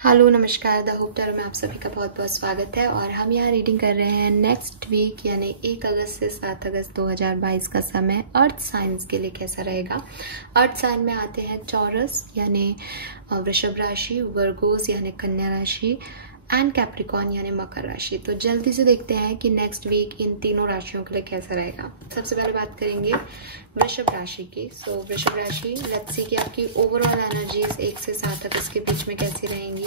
Hello नमस्कार, the hope tarot में आप सभी का बहुत बहुत स्वागत है। और हम यहाँ रीडिंग कर रहे हैं नेक्स्ट वीक यानी 1 अगस्त से 7 अगस्त 2022 का समय अर्थ साइंस के लिए कैसा रहेगा। अर्थ साइन में आते हैं चौरस यानी वृषभ राशि, वर्गोस यानी कन्या राशि एंड कैप्रिकॉर्न यानी मकर राशि। तो जल्दी से देखते हैं कि नेक्स्ट वीक इन तीनों राशियों के लिए कैसा रहेगा। सबसे पहले बात करेंगे वृषभ राशि की। सो वृषभ राशि, लेट्स सी कि आपकी ओवरऑल एनर्जीज 1 से 7 अगस्त के बीच में कैसी रहेंगी।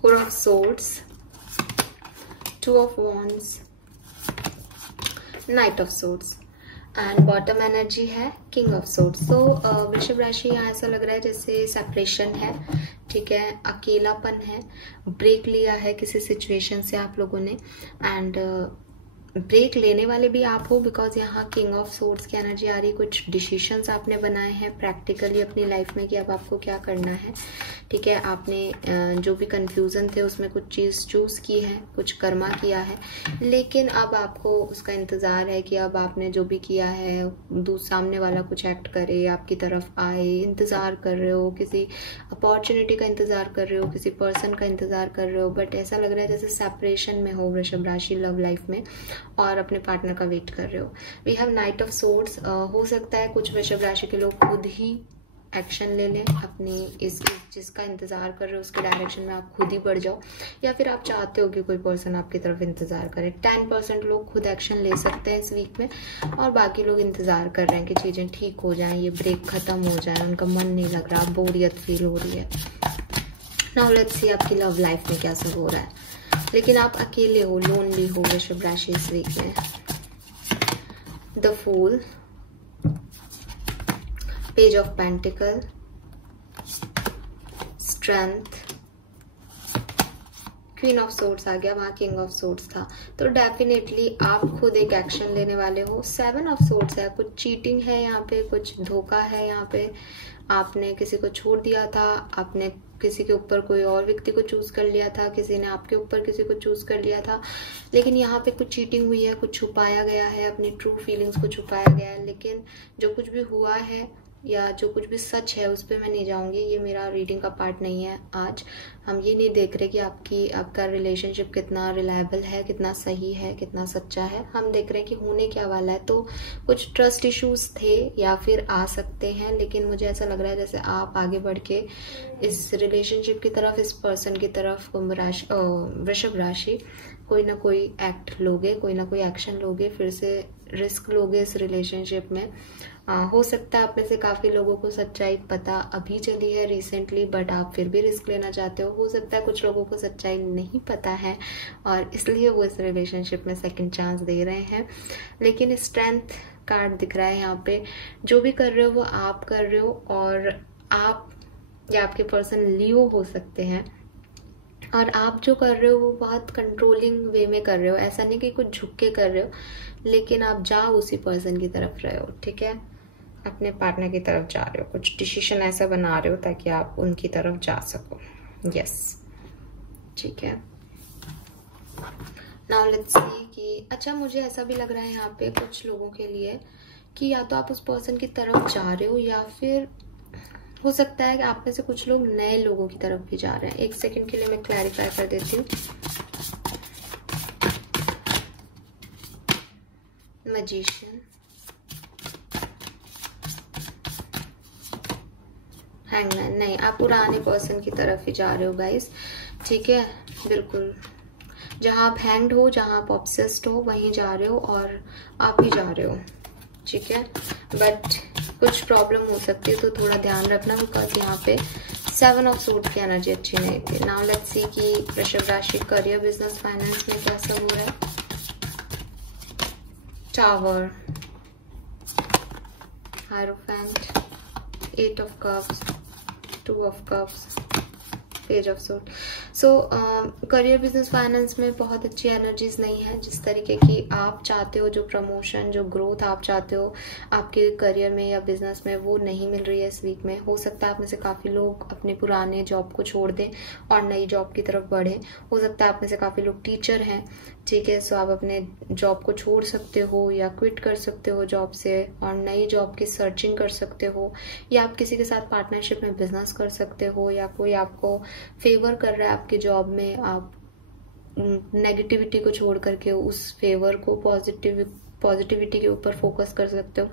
Four of Swords, Two of Wands, night of swords and bottom energy है किंग ऑफ सोर्ड्स। तो वृषभ राशि यहाँ ऐसा लग रहा है जैसे सेपरेशन है, ठीक है, अकेलापन है, ब्रेक लिया है किसी सिचुएशन से आप लोगों ने एंड ब्रेक लेने वाले भी आप हो, बिकॉज यहाँ किंग ऑफ सोर्ड्स की एनर्जी आ रही है। कुछ डिसीजंस आपने बनाए हैं प्रैक्टिकली अपनी लाइफ में कि अब आपको क्या करना है, ठीक है। आपने जो भी कंफ्यूजन थे उसमें कुछ चीज चूज की है, कुछ कर्मा किया है, लेकिन अब आपको उसका इंतजार है कि अब आपने जो भी किया है सामने वाला कुछ एक्ट करे, आपकी तरफ आए, इंतजार कर रहे हो, किसी अपॉर्चुनिटी का इंतजार कर रहे हो, किसी पर्सन का इंतजार कर रहे हो, बट ऐसा लग रहा है जैसे सेपरेशन में हो वृषभ राशि लव लाइफ में और अपने पार्टनर का वेट कर रहे हो। We have knight of swords. हो सकता है कुछ वृषभ राशि के लोग खुद ही एक्शन ले लें, अपनी इस जिसका इंतजार कर रहे हो उसके डायरेक्शन में आप खुद ही बढ़ जाओ, या फिर आप चाहते हो कि कोई पर्सन आपकी तरफ इंतजार करे। 10% लोग खुद एक्शन ले सकते हैं इस वीक में और बाकी लोग इंतजार कर रहे हैं कि चीजें ठीक हो जाएं, ये ब्रेक खत्म हो जाए, उनका मन नहीं लग रहा, बोरियत फील हो रही है। नाउ लेट्स सी आपकी लव लाइफ में क्या सब हो रहा है। लेकिन आप अकेले हो, लोनली हो वृषभ राशि इस वीक में। The fool, page of pentacles, strength, queen of swords आ गया, वहां किंग ऑफ सोर्ड्स था। तो डेफिनेटली आप खुद एक एक्शन लेने वाले हो। 7 ऑफ सोर्ड्स है, कुछ चीटिंग है यहाँ पे, कुछ धोखा है यहाँ पे। आपने किसी को छोड़ दिया था, आपने किसी के ऊपर कोई और व्यक्ति को चूज कर लिया था, किसी ने आपके ऊपर किसी को चूज कर लिया था, लेकिन यहाँ पे कुछ चीटिंग हुई है, कुछ छुपाया गया है, अपनी ट्रू फीलिंग्स को छुपाया गया है। लेकिन जो कुछ भी हुआ है या जो कुछ भी सच है उस पर मैं नहीं जाऊंगी, ये मेरा रीडिंग का पार्ट नहीं है। आज हम ये नहीं देख रहे कि आपका रिलेशनशिप कितना रिलायबल है, कितना सही है, कितना सच्चा है। हम देख रहे हैं कि होने क्या वाला है। तो कुछ ट्रस्ट इश्यूज थे या फिर आ सकते हैं, लेकिन मुझे ऐसा लग रहा है जैसे आप आगे बढ़ के इस रिलेशनशिप की तरफ, इस पर्सन की तरफ वृषभ राशि कोई ना कोई एक्ट लोगे, कोई ना कोई एक्शन लोगे, फिर से रिस्क लोगे इस रिलेशनशिप में। हो सकता है आप में से काफी लोगों को सच्चाई पता अभी चली है रिसेंटली, बट आप फिर भी रिस्क लेना चाहते हो सकता है कुछ लोगों को सच्चाई नहीं पता है और इसलिए वो इस रिलेशनशिप में सेकंड चांस दे रहे हैं। लेकिन स्ट्रेंथ कार्ड दिख रहा है यहाँ पे। जो भी कर रहे हो वो आप कर रहे हो और आप या आपके पर्सन लियो हो सकते हैं, और आप जो कर रहे हो वो बहुत कंट्रोलिंग वे में कर रहे हो। ऐसा नहीं कि कुछ झुक के कर रहे हो, लेकिन आप जा उसी पर्सन की तरफ रहे हो, ठीक है, अपने पार्टनर की तरफ जा रहे हो, कुछ डिसीजन ऐसा बना रहे हो ताकि आप उनकी तरफ जा सको। यस, ठीक है। नाउ लेट्स सी कि अच्छा, मुझे ऐसा भी लग रहा है यहाँ पे कुछ लोगों के लिए कि या तो आप उस पर्सन की तरफ जा रहे हो या फिर हो सकता है कि आप में से कुछ लोग नए लोगों की तरफ भी जा रहे हैं। एक सेकंड के लिए मैं क्लैरिफाई कर देती हूँ। मैजिशियन, हैंगमैन, नहीं, आप पुराने पर्सन की तरफ ही जा रहे हो गाइस, ठीक है, बिल्कुल। जहां आप हैंग्ड हो, जहां आप ऑब्सेस्ड हो, वहीं जा रहे हो और आप ही जा रहे हो, ठीक है। बट कुछ प्रॉब्लम हो सकती है तो थोड़ा ध्यान रखना, बिकॉज यहाँ पे 7 ऑफ सोर्ड्स की एनर्जी अच्छी नहीं थी। नाउ लेट्स सी कि वृषभ राशि करियर, बिजनेस, फाइनेंस में क्या सब हो रहा है। Tower, hierophant, 8 of cups, 2 of cups, page of sword. So career business finance में बहुत अच्छी एनर्जीज नहीं है। जिस तरीके की आप चाहते हो, जो प्रमोशन, जो ग्रोथ आप चाहते हो आपके करियर में या बिजनेस में, वो नहीं मिल रही है इस वीक में। हो सकता है आप में से काफ़ी लोग अपने पुराने जॉब को छोड़ दें और नई जॉब की तरफ बढ़ें। हो सकता है आप में से काफ़ी लोग टीचर हैं, ठीक है, सो आप अपने जॉब को छोड़ सकते हो या क्विट कर सकते हो जॉब से और नई जॉब की सर्चिंग कर सकते हो, या आप किसी के साथ पार्टनरशिप में बिजनेस कर सकते हो, या कोई आपको फेवर कर रहा है आपकी जॉब में, आप नेगेटिविटी को छोड़ करके उस फेवर को पॉजिटिविटी के ऊपर फोकस कर सकते हो।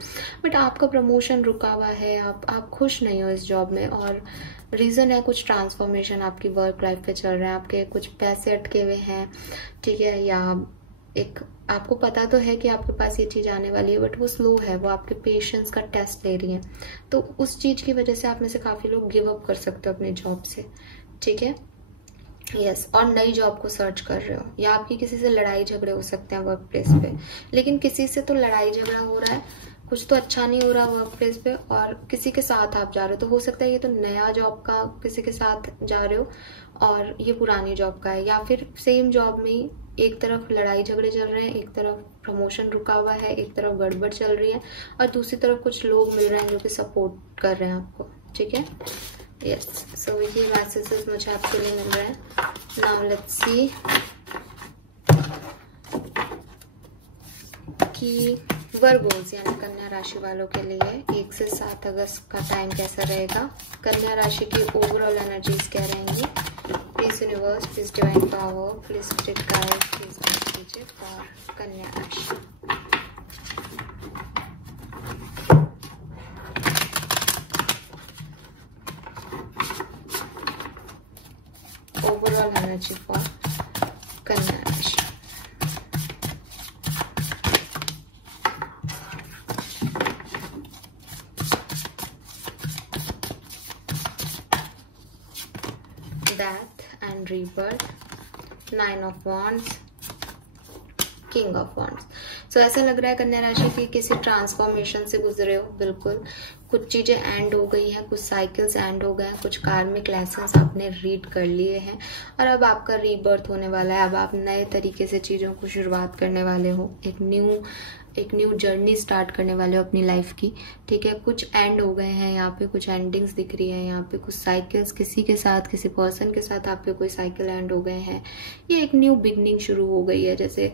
बट आपका प्रमोशन रुका हुआ है, आप खुश नहीं हो इस जॉब में, और रीज़न है कुछ ट्रांसफॉर्मेशन आपकी वर्क लाइफ पे चल रहा है, आपके कुछ पैसे अटके हुए हैं, ठीक है, या एक आपको पता तो है कि आपके पास ये चीज़ आने वाली है बट वो स्लो है, वो आपके पेशेंस का टेस्ट ले रही है। तो उस चीज़ की वजह से आप में से काफ़ी लोग गिव अप कर सकते हो अपनी जॉब से, ठीक है, यस। और नई जॉब को सर्च कर रहे हो, या आपकी किसी से लड़ाई झगड़े हो सकते हैं वर्क प्लेस पे, लेकिन किसी से तो लड़ाई झगड़ा हो रहा है, कुछ तो अच्छा नहीं हो रहा वर्क प्लेस पे, और किसी के साथ आप जा रहे हो। तो हो सकता है ये तो नया जॉब का किसी के साथ जा रहे हो और ये पुरानी जॉब का है, या फिर सेम जॉब में एक तरफ लड़ाई झगड़े चल रहे हैं, एक तरफ प्रमोशन रुका हुआ है, एक तरफ गड़बड़ चल रही है, और दूसरी तरफ कुछ लोग मिल रहे हैं जो कि सपोर्ट कर रहे हैं आपको, ठीक है, यस। सो ये मैसेजेस मुझे आपके लिए मिल रहे हैं। नाउ लेट्स सी कि वर्गोस यानी कन्या राशि वालों के लिए 1 से 7 अगस्त का टाइम कैसा रहेगा। कन्या राशि की ओवरऑल एनर्जीज क्या रहेंगी। Please universe, please divine power, please spirit guide, please कीजिए फॉर कन्या राशि। ओवरऑल एनर्जी फॉर कन्या राशि। Death and rebirth, 9 of wands, King of wands। सो ऐसा लग रहा है कन्या राशि की किसी ट्रांसफॉर्मेशन से गुजरे हो। बिल्कुल कुछ चीजें एंड हो गई हैं, कुछ साइकिल्स एंड हो गए हैं, कुछ कार्मिक लेसन्स आपने रीड कर लिए हैं और अब आपका रीबर्थ होने वाला है। अब आप नए तरीके से चीजों को शुरुआत करने वाले हो, एक न्यू जर्नी स्टार्ट करने वाले हो अपनी लाइफ की, ठीक है। कुछ एंड हो गए हैं यहाँ पे, कुछ एंडिंग्स दिख रही है यहाँ पे, कुछ साइकिल्स किसी के साथ, किसी पर्सन के साथ आपके कोई साइकिल एंड हो गए हैं। ये एक न्यू बिगनिंग शुरू हो गई है। जैसे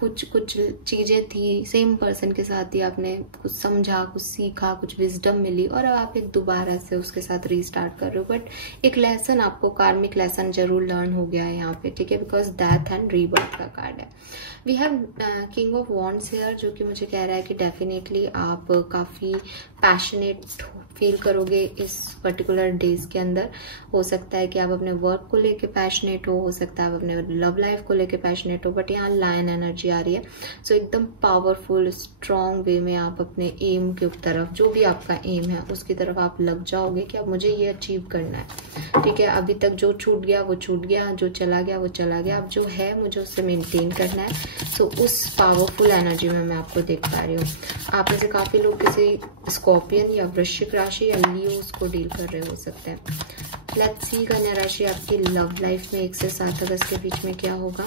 कुछ चीजें थी सेम पर्सन के साथ ही, आपने कुछ समझा, कुछ सीखा, कुछ विजडम मिली और अब आप एक दोबारा से उसके साथ रीस्टार्ट कर रहे हो। बट एक लेसन आपको, कार्मिक लेसन जरूर लर्न हो गया है यहाँ पे, ठीक है, बिकॉज डेथ एंड रीबर्थ का कार्ड है। We have king of wands here, जो कि मुझे कह रहा है कि डेफिनेटली आप काफी पैशनेट फील करोगे इस पर्टिकुलर डेज के अंदर। हो सकता है कि आप अपने वर्क को लेके पैशनेट हो सकता है आप अपने लव लाइफ को लेके पैशनेट हो, बट यहाँ लायन एनर्जी आ रही है। सो एकदम पावरफुल स्ट्रॉन्ग वे में आप अपने एम के तरफ, जो भी आपका एम है उसकी तरफ आप लग जाओगे कि अब मुझे ये अचीव करना है, ठीक है। अभी तक जो छूट गया वो छूट गया, जो चला गया वो चला गया, अब जो है मुझे उससे मेंटेन करना है। सो उस पावरफुल एनर्जी में मैं आपको देख पा रही हूँ। आप में से काफी लोग किसी स्कॉर्पियन या वृश्चिक राशि या लियोस को डील कर रहे हो सकते हैं। लेट्स सी कन्या राशि आपकी लव लाइफ में 1 से 7 अगस्त के बीच में क्या होगा।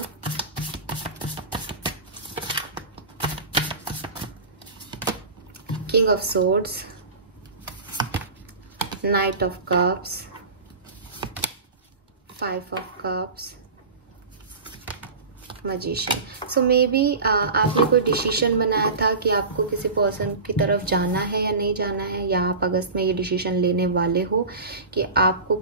King of swords, night of cups, 5 of cups, magician. So may be आपने कोई डिसीजन बनाया था कि आपको किसी पर्सन की तरफ जाना है या नहीं जाना है, या आप अगस्त में ये डिसीजन लेने वाले हो कि आपको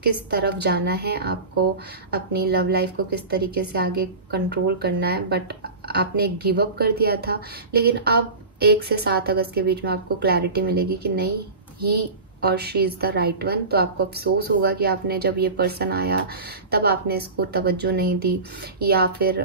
किस तरफ जाना है, आपको अपनी लव लाइफ को किस तरीके से आगे कंट्रोल करना है। बट आपने गिव अप कर दिया था, लेकिन अब 1 से 7 अगस्त के बीच में आपको क्लैरिटी मिलेगी कि नहीं, ही और she is the right one. तो आपको अफसोस होगा कि आपने जब ये पर्सन आया तब आपने इसको तवज्जो नहीं दी, या फिर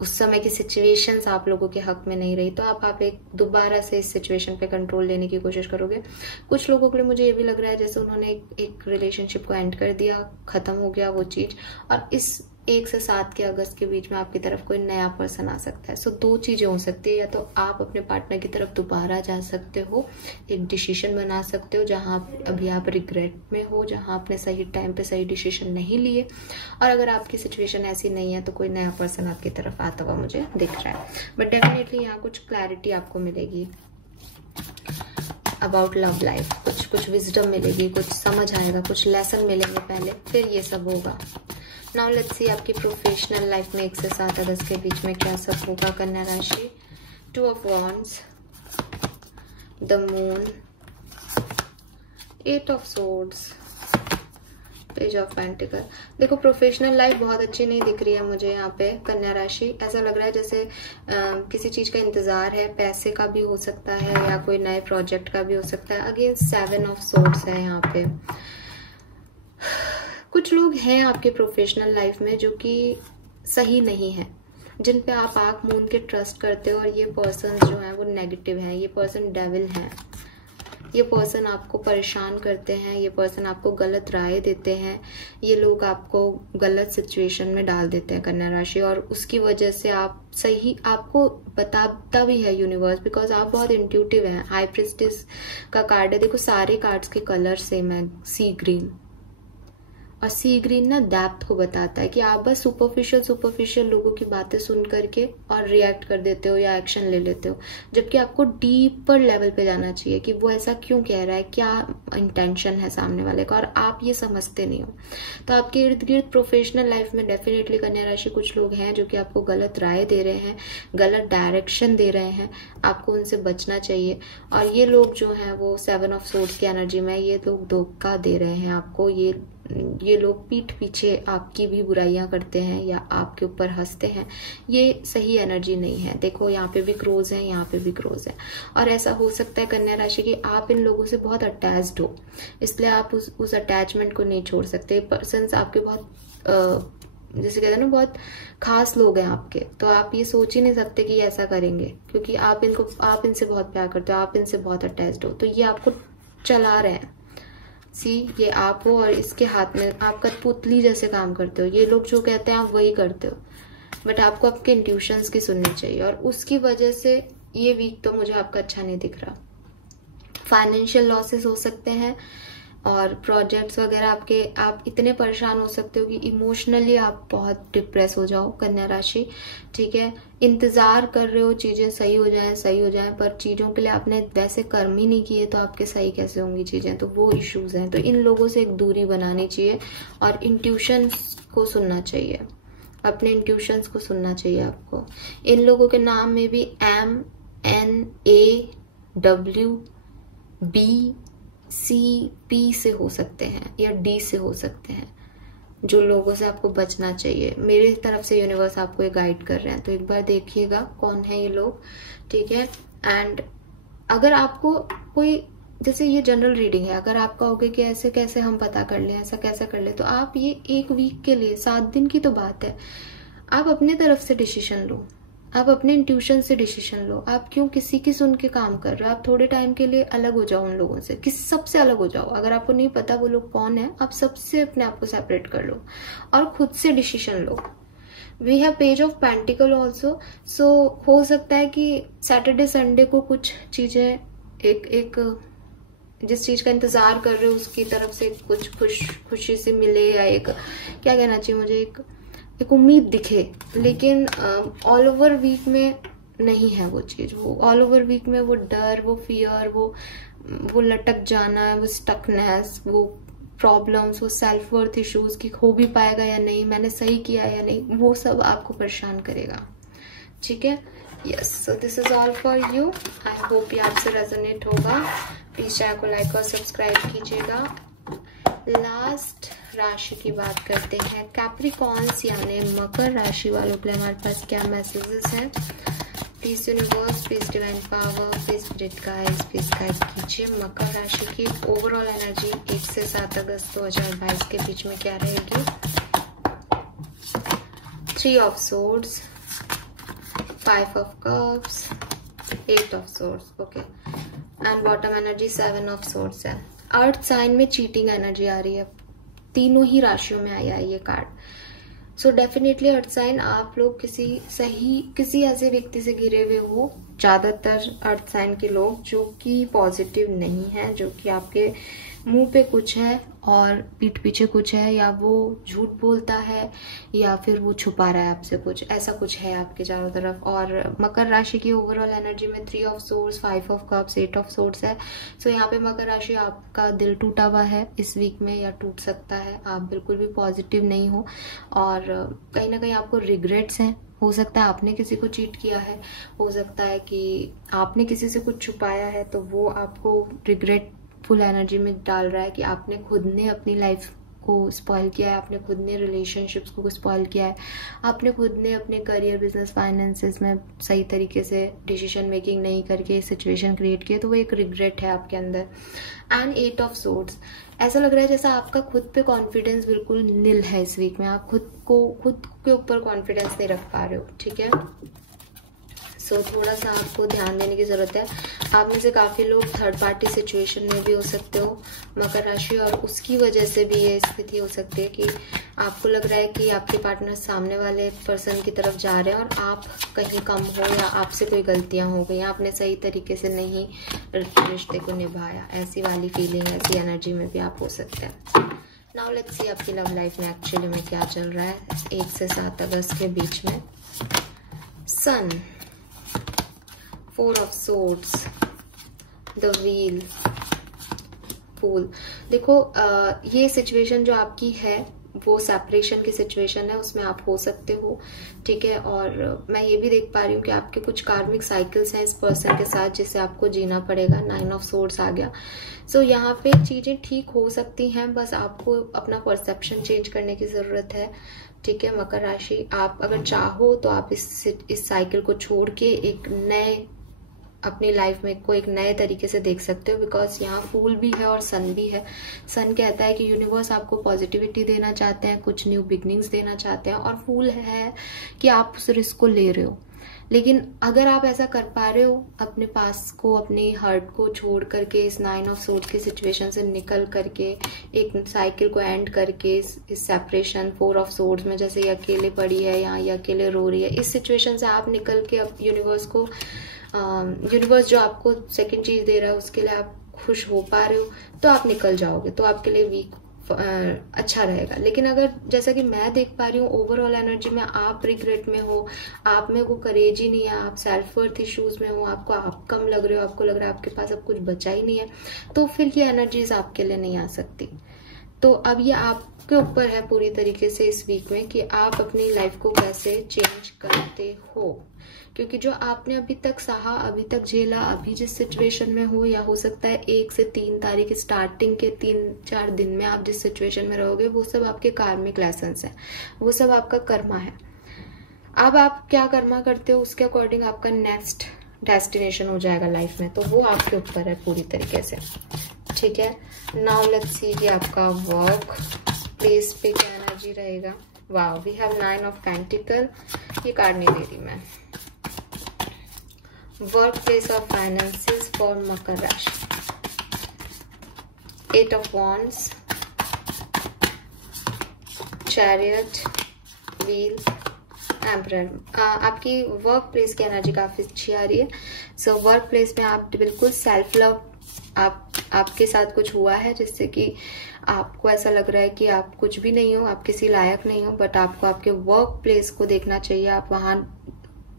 उस समय की सिचुएशंस आप लोगों के हक में नहीं रही। तो आप एक दोबारा से इस सिचुएशन पे कंट्रोल लेने की कोशिश करोगे। कुछ लोगों के लिए मुझे ये भी लग रहा है जैसे उन्होंने एक रिलेशनशिप को एंड कर दिया, खत्म हो गया वो चीज, और इस 1 से 7 के अगस्त के बीच में आपकी तरफ कोई नया पर्सन आ सकता है। सो 2 चीजें हो सकती है, या तो आप अपने पार्टनर की तरफ दोबारा जा सकते हो, एक डिसीजन बना सकते हो जहां अभी आप रिग्रेट में हो, जहां आपने सही टाइम पे सही डिसीजन नहीं लिए, और अगर आपकी सिचुएशन ऐसी नहीं है तो कोई नया पर्सन आपकी तरफ आता हुआ मुझे दिख रहा है। बट डेफिनेटली यहाँ कुछ क्लैरिटी आपको मिलेगी अबाउट लव लाइफ, कुछ विजडम मिलेगी, कुछ समझ आएगा, कुछ लेसन मिलेंगे पहले, फिर ये सब होगा। नाउ लेट्स सी आपकी प्रोफेशनल लाइफ में 1 से 7 अगस्त के बीच में क्या सब होगा कन्या राशि। 2 of wands, the moon, 8 of swords, page of pentacle. देखो प्रोफेशनल लाइफ बहुत अच्छी नहीं दिख रही है मुझे यहाँ पे कन्या राशि। ऐसा लग रहा है जैसे किसी चीज का इंतजार है, पैसे का भी हो सकता है या कोई नए प्रोजेक्ट का भी हो सकता है। अगेन 7 ऑफ सोर्ड्स है यहाँ पे। कुछ लोग हैं आपके प्रोफेशनल लाइफ में जो कि सही नहीं है, जिन पे आप आंख मूंद के ट्रस्ट करते हो, और ये पर्सन जो है वो नेगेटिव है, ये पर्सन डेविल है, ये पर्सन आपको परेशान करते हैं, ये पर्सन आपको गलत राय देते हैं, ये लोग आपको गलत सिचुएशन में डाल देते हैं कन्या राशि, और उसकी वजह से आप सही आपको बताता भी है यूनिवर्स, बिकॉज आप बहुत इंट्यूटिव हैं। हाई प्रिस्टेस का कार्ड है, देखो सारे कार्ड्स के कलर सेम है, सी ग्रीन, और सी ग्रीन ना डेप्थ को बताता है कि आप बस सुपरफिशियल लोगों की बातें सुन करके और रिएक्ट कर देते हो या एक्शन ले लेते हो, जबकि आपको डीपर लेवल पे जाना चाहिए कि वो ऐसा क्यों कह रहा है, क्या इंटेंशन है सामने वाले का, और आप ये समझते नहीं हो। तो आपके इर्द गिर्द प्रोफेशनल लाइफ में डेफिनेटली कन्या राशि कुछ लोग हैं जो कि आपको गलत राय दे रहे हैं, गलत डायरेक्शन दे रहे हैं, आपको उनसे बचना चाहिए। और ये लोग जो हैं वो 7 ऑफ सोर्ड्स की एनर्जी में, ये लोग धोखा दे रहे हैं आपको, ये लोग पीठ पीछे आपकी भी बुराइयां करते हैं या आपके ऊपर हंसते हैं, ये सही एनर्जी नहीं है। देखो यहाँ पे भी क्रोज है, यहाँ पे भी क्रोज है, और ऐसा हो सकता है कन्या राशि की आप इन लोगों से बहुत अटैच्ड हो, इसलिए आप उस अटैचमेंट को नहीं छोड़ सकते। पर्सन्स आपके बहुत जैसे कहते हैं ना, बहुत खास लोग हैं आपके, तो आप ये सोच ही नहीं सकते कि ऐसा करेंगे, क्योंकि आप इनसे बहुत प्यार करते हो, आप इनसे बहुत अटैच्ड हो, तो ये आपको चला रहे हैं। ये आप हो और इसके हाथ में आप कठपुतली जैसे काम करते हो, ये लोग जो कहते हैं आप वही करते हो, बट आपको आपके इंट्यूशंस की सुननी चाहिए, और उसकी वजह से ये वीक तो मुझे आपका अच्छा नहीं दिख रहा। फाइनेंशियल लॉसेस हो सकते हैं, और प्रोजेक्ट्स वगैरह आपके, आप इतने परेशान हो सकते हो कि इमोशनली आप बहुत डिप्रेस हो जाओ कन्या राशि, ठीक है। इंतजार कर रहे हो चीजें सही हो जाएं, पर चीजों के लिए आपने वैसे कर्म ही नहीं किए, तो आपके सही कैसे होंगी चीजें, तो वो इश्यूज हैं। तो इन लोगों से एक दूरी बनानी चाहिए, और इंट्यूशंस को सुनना चाहिए, अपने इंट्यूशंस को सुनना चाहिए आपको। इन लोगों के नाम में भी MNAWBCP से हो सकते हैं या D से हो सकते हैं, जो लोगों से आपको बचना चाहिए। मेरी तरफ से यूनिवर्स आपको ये गाइड कर रहे हैं, तो एक बार देखिएगा कौन है ये लोग, ठीक है। एंड अगर आपको कोई, जैसे ये जनरल रीडिंग है, अगर आपका होगा कि ऐसे कैसे हम पता कर लें, ऐसा कैसे कर ले, तो आप ये 1 वीक के लिए, 7 दिन की तो बात है, आप अपने तरफ से डिसीजन लो, आप अपने इंट्यूशन से डिसीजन लो। आप क्यों किसी की सुन के काम कर रहे हो? आप थोड़े टाइम के लिए अलग हो जाओ उन लोगों से, सबसे अलग हो जाओ। अगर आपको नहीं पता वो लोग कौन है, आप सबसे अपने आप को सेपरेट कर लो और खुद से डिसीजन लो। We have page of pentacles also, so हो सकता है कि सैटरडे संडे को कुछ चीजें एक जिस चीज का इंतजार कर रहे हो उसकी तरफ से कुछ खुशी से मिले, या एक क्या कहना चाहिए मुझे, एक उम्मीद दिखे, लेकिन ऑल ओवर वीक में नहीं है वो चीज। वो ऑल ओवर वीक में वो डर, वो फियर, वो लटक जाना, वो स्टकनेस, वो प्रॉब्लम्स, वो सेल्फ वर्थ इश्यूज की हो भी पाएगा या नहीं, मैंने सही किया या नहीं, वो सब आपको परेशान करेगा, ठीक है। Yes, so this is all for you. I hope ये आपसे रेजोनेट होगा। प्लीज चैनल को लाइक और सब्सक्राइब कीजिएगा। लास्ट राशि की बात करते हैं, कैप्रिकॉर्न्स यानी मकर राशि वालों के लिए हमारे पास क्या मैसेजेस हैं। Please universe, please divine power, please spirit guides, please guide कीजिए मकर राशि की ओवरऑल एनर्जी 1 से 7 अगस्त 2022 के बीच में क्या रहेगी। 3 of swords, 5 of cups, 8 of swords, okay, and bottom energy 7 of swords है। अर्थ साइन में चीटिंग एनर्जी आ रही है, तीनों ही राशियों में आया है ये card. So definitely earth sign आप लोग किसी ऐसे व्यक्ति से घिरे हुए हो, ज्यादातर अर्थ साइन के लोग, जो कि पॉजिटिव नहीं है, जो कि आपके मुंह पे कुछ है और पीठ पीछे कुछ है, या वो झूठ बोलता है या फिर वो छुपा रहा है आपसे कुछ, ऐसा कुछ है आपके चारों तरफ। और मकर राशि की ओवरऑल एनर्जी में 3 of swords, 5 of cups, 8 of swords है। सो यहाँ पे मकर राशि आपका दिल टूटा हुआ है इस वीक में, या टूट सकता है। आप बिल्कुल भी पॉजिटिव नहीं हो और कहीं ना कहीं आपको रिग्रेट्स हैं। हो सकता है आपने किसी को चीट किया है, हो सकता है कि आपने किसी से कुछ छुपाया है, तो वो आपको रिग्रेट फुल एनर्जी में डाल रहा है कि आपने खुद ने अपनी लाइफ को स्पॉइल किया है, आपने खुद ने रिलेशनशिप्स को स्पॉइल किया है, आपने खुद ने अपने करियर, बिजनेस, फाइनेंसेस में सही तरीके से डिसीजन मेकिंग नहीं करके सिचुएशन क्रिएट किया, तो वो एक रिग्रेट है आपके अंदर। एंड 8 ऑफ सोर्ड्स, ऐसा लग रहा है जैसा आपका खुद पे कॉन्फिडेंस बिल्कुल नील है इस वीक में। आप खुद के ऊपर कॉन्फिडेंस नहीं रख पा रहे हो, ठीक है। सो थोड़ा सा आपको ध्यान देने की जरूरत है। आप में से काफी लोग थर्ड पार्टी सिचुएशन में भी हो सकते हो मकर राशि, और उसकी वजह से भी ये स्थिति हो सकती है कि आपको लग रहा है कि आपके पार्टनर सामने वाले पर्सन की तरफ जा रहे हैं और आप कहीं कम हो, या आपसे कोई गलतियां हो गई, आपने सही तरीके से नहीं रिश्ते को निभाया, ऐसी वाली फीलिंग, ऐसी एनर्जी में भी आप हो सकते हैं। नाउ लेट्स सी आपकी लव लाइफ में एक्चुअली में क्या चल रहा है 1 से 7 अगस्त के बीच में। सन, 4 ऑफ सोर्ड्स, द व्हील, फूल। देखो ये सिचुएशन जो आपकी है वो सेपरेशन की सिचुएशन है, उसमें आप हो सकते हो, ठीक है। और मैं ये भी देख पा रही हूँ कि आपके कुछ कार्मिक साइकिल्स हैं इस पर्सन के साथ, जिसे आपको जीना पड़ेगा। 9 ऑफ सोर्ड्स आ गया। सो यहाँ पे चीजें ठीक हो सकती हैं, बस आपको अपना परसेप्शन चेंज करने की जरूरत है, ठीक है। मकर राशि, आप अगर चाहो तो आप इस साइकिल को छोड़ के एक नए अपनी लाइफ में को एक नए तरीके से देख सकते हो, बिकॉज यहाँ फूल भी है और सन भी है। सन कहता है कि यूनिवर्स आपको पॉजिटिविटी देना चाहते हैं, कुछ न्यू बिगनिंग्स देना चाहते हैं, और फूल है कि आप उस रिस्क को ले रहे हो। लेकिन अगर आप ऐसा कर पा रहे हो, अपने पास को, अपनी हर्ट को छोड़ करके, इस 9 ऑफ सोर्ड्स की सिचुएशन से निकल करके, एक साइकिल को एंड करके, इस सेपरेशन 4 ऑफ सोर्ड्स में जैसे ये अकेले पड़ी है या ये अकेले रो रही है, इस सिचुएशन से आप निकल के अब यूनिवर्स जो आपको सेकंड चीज दे रहा है उसके लिए आप खुश हो पा रहे हो, तो आप निकल जाओगे, तो आपके लिए वीक अच्छा रहेगा। लेकिन अगर जैसा कि मैं देख पा रही हूँ ओवरऑल एनर्जी में आप रिग्रेट में हो, आप में वो करेज ही नहीं है, आप सेल्फ वर्थ इश्यूज में हो, आपको आप कम लग रहे हो, आपको लग रहा है आपके पास अब कुछ बचा ही नहीं है, तो फिर ये एनर्जीज आपके लिए नहीं आ सकती। तो अब ये आपके ऊपर है पूरी तरीके से इस वीक में कि आप अपनी लाइफ को कैसे चेंज करते हो, क्योंकि जो आपने अभी तक सहा, अभी तक झेला, अभी जिस सिचुएशन में हो, या हो सकता है 1 से 3 तारीख स्टार्टिंग के 3-4 दिन में आप जिस सिचुएशन में रहोगे, वो सब आपके कार्मिक लेसन्स हैं, वो सब आपका कर्मा है। अब आप क्या कर्मा करते हो उसके अकॉर्डिंग आपका नेक्स्ट डेस्टिनेशन हो जाएगा लाइफ में, तो वो आपके ऊपर है पूरी तरीके से, ठीक है। नाउ लेट्स सी कि आपका वर्क प्लेस पे क्या एनर्जी रहेगा। Wow, we have 9 of pentacles, ये कार्ड नहीं दे रही मैं। Work place of finances for Makar rashi, 8 of wands, chariot, wheel, emperor. आपकी वर्क प्लेस की एनर्जी काफी अच्छी आ रही है। सो वर्क प्लेस में आप बिल्कुल सेल्फ लव, आपके साथ कुछ हुआ है जिससे कि आपको ऐसा लग रहा है कि आप कुछ भी नहीं हो, आप किसी लायक नहीं हो, बट आपको आपके वर्क प्लेस को देखना चाहिए। आप वहां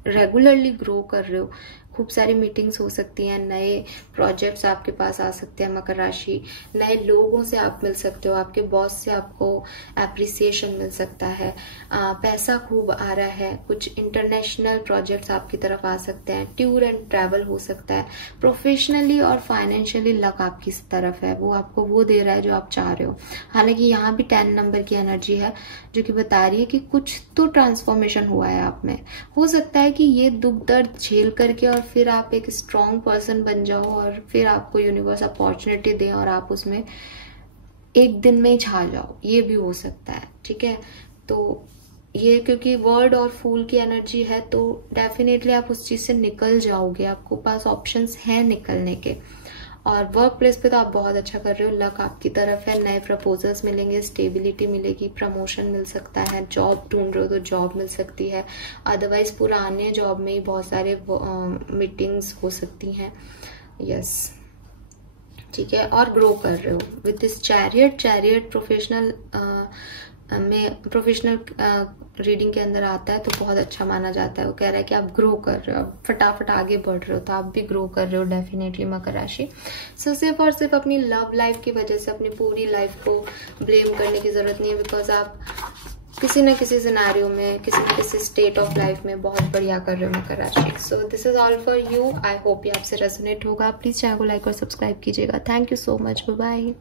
रेगुलरली ग्रो कर रहे हो, खूब सारी मीटिंग्स हो सकती हैं, नए प्रोजेक्ट्स आपके पास आ सकते हैं मकर राशि, नए लोगों से आप मिल सकते हो, आपके बॉस से आपको एप्रिसिएशन मिल सकता है, पैसा खूब आ रहा है, कुछ इंटरनेशनल प्रोजेक्ट्स आपकी तरफ आ सकते हैं, टूर एंड ट्रैवल हो सकता है, प्रोफेशनली और फाइनेंशियली लक आपकी तरफ है, वो आपको वो दे रहा है जो आप चाह रहे हो। हालांकि यहाँ भी 10 नंबर की एनर्जी है जो कि बता रही है कि कुछ तो ट्रांसफॉर्मेशन हुआ है आप में। हो सकता है कि ये दुख दर्द झेल करके और फिर आप एक स्ट्रॉन्ग पर्सन बन जाओ और फिर आपको यूनिवर्स अपॉर्चुनिटी दे और आप उसमें एक दिन में ही छा जाओ, ये भी हो सकता है, ठीक है। तो ये क्योंकि वर्ड और फूल की एनर्जी है तो डेफिनेटली आप उस चीज से निकल जाओगे, आपको पास ऑप्शंस हैं निकलने के। और वर्क प्लेस पे तो आप बहुत अच्छा कर रहे हो, लक आपकी तरफ है, नए प्रपोजल्स मिलेंगे, स्टेबिलिटी मिलेगी, प्रमोशन मिल सकता है, जॉब ढूंढ रहे हो तो जॉब मिल सकती है, अदरवाइज पुराने जॉब में ही बहुत सारे मीटिंग्स हो सकती हैं। यस, ठीक है, और ग्रो कर रहे हो with this chariot professional reading के अंदर आता है तो बहुत अच्छा माना जाता है। वो कह रहा है कि आप ग्रो कर रहे हो, फटाफट आगे बढ़ रहे हो, तो आप भी ग्रो कर रहे हो डेफिनेटली मकर राशि। सो सिर्फ और सिर्फ अपनी लव लाइफ की वजह से अपनी पूरी लाइफ को ब्लेम करने की जरूरत नहीं है, बिकॉज आप किसी न किसी सिनेरियो में, किसी न किसी स्टेट ऑफ लाइफ में बहुत बढ़िया कर रहे हो मकर राशि। So this is all for you. I hope ये आपसे रेजोनेट होगा। प्लीज चैनल को लाइक और सब्सक्राइब कीजिएगा। Thank you so much. Bye bye.